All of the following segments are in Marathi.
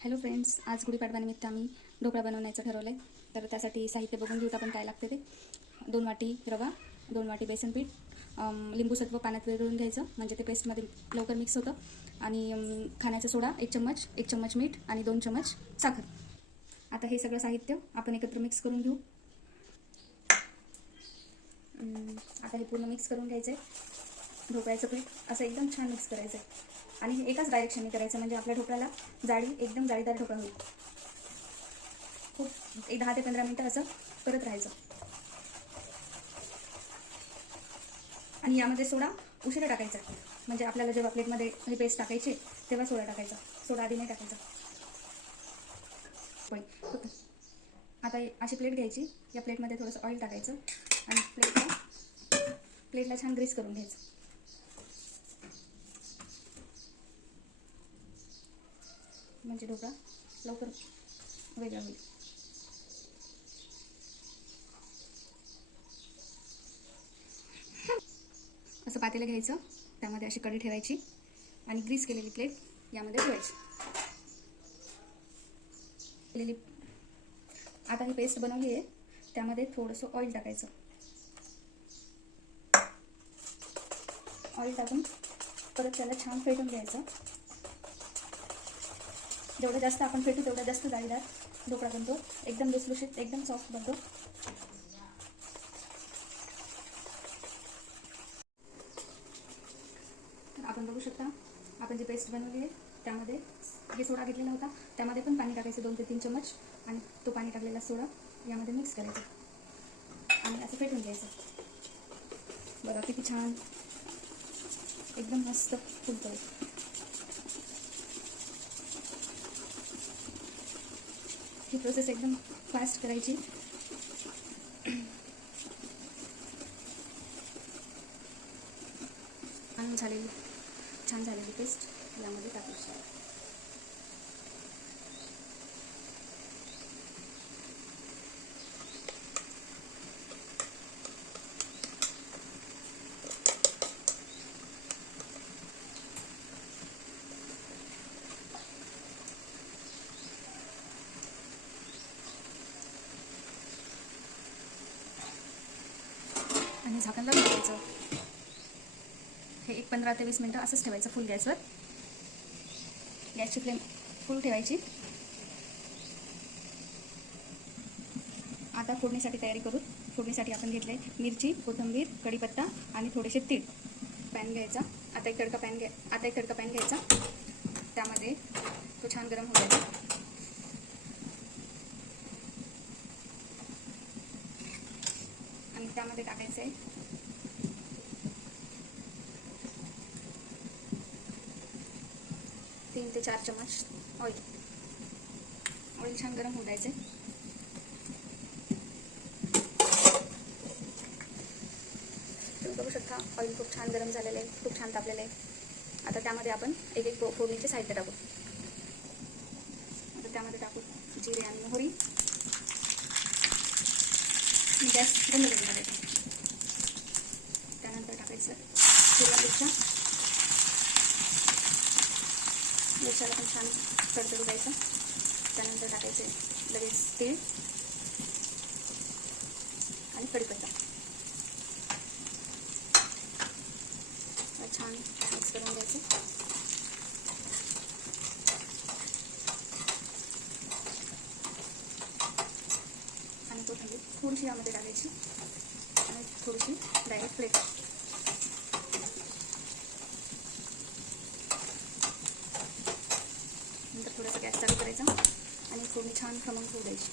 हॅलो फ्रेंड्स आज गुढीपाडव्यानिमित्त आम्ही ढोकळा बनवण्याचं ठरवलं आहे तर त्यासाठी साहित्य बघून घेऊत आपण काय लागते ते. दोन वाटी रवा दोन वाटी बेसन पीठ लिंबू सत्व पाण्यात विरळून घ्यायचं म्हणजे ते पेस्टमध्ये लवकर मिक्स होतं. आणि खाण्याचा सोडा एक चम्मच एक चम्मच मीठ आणि दोन चम्मच साखर. आता हे सगळं साहित्य आपण एकत्र मिक्स करून घेऊ. आता हे पूर्ण मिक्स करून घ्यायचं आहे ढोकळ्याचं पीठ असं एकदम छान मिक्स करायचं आहे आणि एकाच डायरेक्शनने करायचं म्हणजे आपल्या ढोकळ्याला जाडी एकदम जाळीदार ढोकळा होईल. खूप एक दहा ते पंधरा मिनटं असं करत राहायचं. आणि यामध्ये सोडा उशिरा टाकायचा. म्हणजे आपल्याला जेव्हा प्लेटमध्ये ही पेस्ट टाकायची तेव्हा सोडा टाकायचा. सोडा आधी नाही टाकायचा. होय. आता अशी प्लेट घ्यायची. या प्लेटमध्ये थोडंसं ऑइल टाकायचं. आणि प्लेटला प्लेटला छान ग्रीस करून घ्यायचं. म्हणजे ढोकळा. लवकर वेगळा होईल. असं पातेलं घ्यायचं. त्यामध्ये अशी कढी ठेवायची आणि ग्रीस केलेली प्लेट यामध्ये ठेवायची. केलेली आता ही पेस्ट बनवली आहे. त्यामध्ये थोडंसं ऑइल टाकायचं. ऑइल टाकून परत त्याला छान फेटून घ्यायचं. जेवढं जास्त आपण फेटू तेवढा जास्त जाळीदार ढोकळा बनतो. एकदम लुसलुशीत एकदम सॉफ्ट बनतो. आपण बघू शकता आपण जी पेस्ट बनवली आहे त्यामध्ये जे सोडा घेतलेला होता. त्यामध्ये पण पाणी टाकायचं दोन ते तीन चम्मच आणि तो पाणी टाकलेला सोडा यामध्ये मिक्स करायचा. आणि असं फेटून घ्यायचं. बघा किती छान एकदम मस्त फुलतोय. ही प्रोसेस एकदम फास्ट करायची. छान झालेली छान झालेली पेस्ट यामध्ये टाकायची शकतो. झाकण लावून ठेवायचं. हे एक पंधरा ते वीस मिनटं असंच ठेवायचं फुल गॅसवर. गॅसची फ्लेम फुल ठेवायची. आता फोडणीसाठी तयारी करू. फोडणीसाठी आपण घेतले मिरची कोथिंबीर कढीपत्ता आणि थोडेसे तीळ. पॅन घ्यायचा. आता एक तडका पॅन घ्या आता एक तडका पॅन घ्यायचा. त्यामध्ये तो छान गरम होऊ द्यायचा. आणि त्यामध्ये टाकायचं आहे तीन ते चार चम्मच ऑइल ऑइल छान गरम होऊ द्यायचे तुम्ही बघू शकता ऑइल खूप छान गरम झालेलं आहे खूप छान तापलेलं आहे. आता त्यामध्ये आपण एक एक फोडणीचे साहित्य टाकू. आता त्यामध्ये टाकू जिरे आणि मोहरी. गॅस बंद करून टाकायचा त्यानंतर टाकायचं हिरव्या मिरच्या मिरच्याला पण छान तडतडू द्यायचं त्यानंतर टाकायचे लगेच तीळ आणि कडीपत्ता छान मिक्स करून द्यायचं आणि कोथिंबीर थोडीशी यामध्ये टाकायची. आणि थोडीशी डायरेक्ट प्लेट नंतर थोडासा गॅस चालू करायचा आणि फोडणी छान खमंग होऊ द्यायची.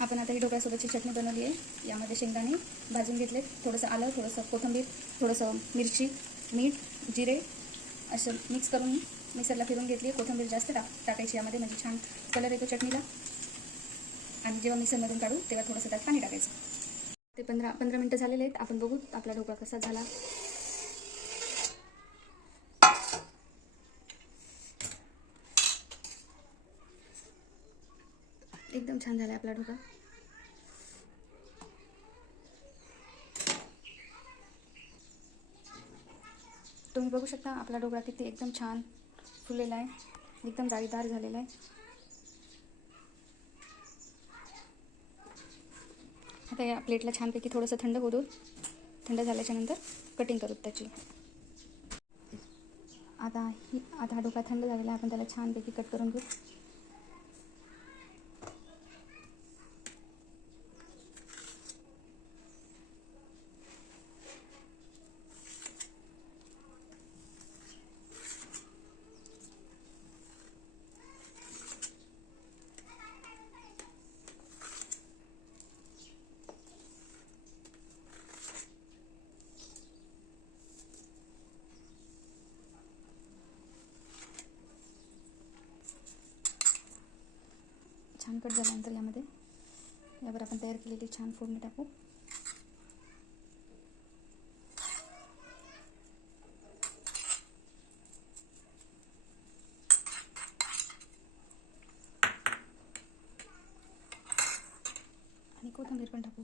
आपण आता ही ढोकळ्यासोबतची चटणी बनवली आहे. यामध्ये शेंगदाणे भाजून घेतले थोडंसं आलं थोडंसं कोथिंबीर थोडंसं मिरची मीठ जिरे असं मिक्स करून मिक्सरला फिरून घेतली आहे. कोथिंबीर जास्त टाक टाकायची यामध्ये. म्हणजे छान कलर येतो चटणीला. आणि जेव्हा मिक्सरमधून काढू तेव्हा थोडंसं त्यात पाणी टाकायचं. ते पंधरा पंधरा मिनटं झालेले आहेत. आपण बघू आपला ढोकळा कसा झाला. एकदम छान झाला आपला ढोकळा. तुम्ही बघू शकता आपला ढोकळा किती एकदम छान फुललेला आहे. एकदम जाळीदार झालेला आहे. आता या प्लेटला छानपैकी थोडंसं थंड होऊ थंड झाल्याच्यानंतर कटिंग करू त्याची. आता ही आता हा डोका थंड झालेला आहे आपण त्याला छानपैकी कट करून घेऊ. छान कट झाल्यानंतर यामध्ये. यावर आपण तयार केलेली छान फोडणी टाकू. आणि कोथिंबीर पण टाकू.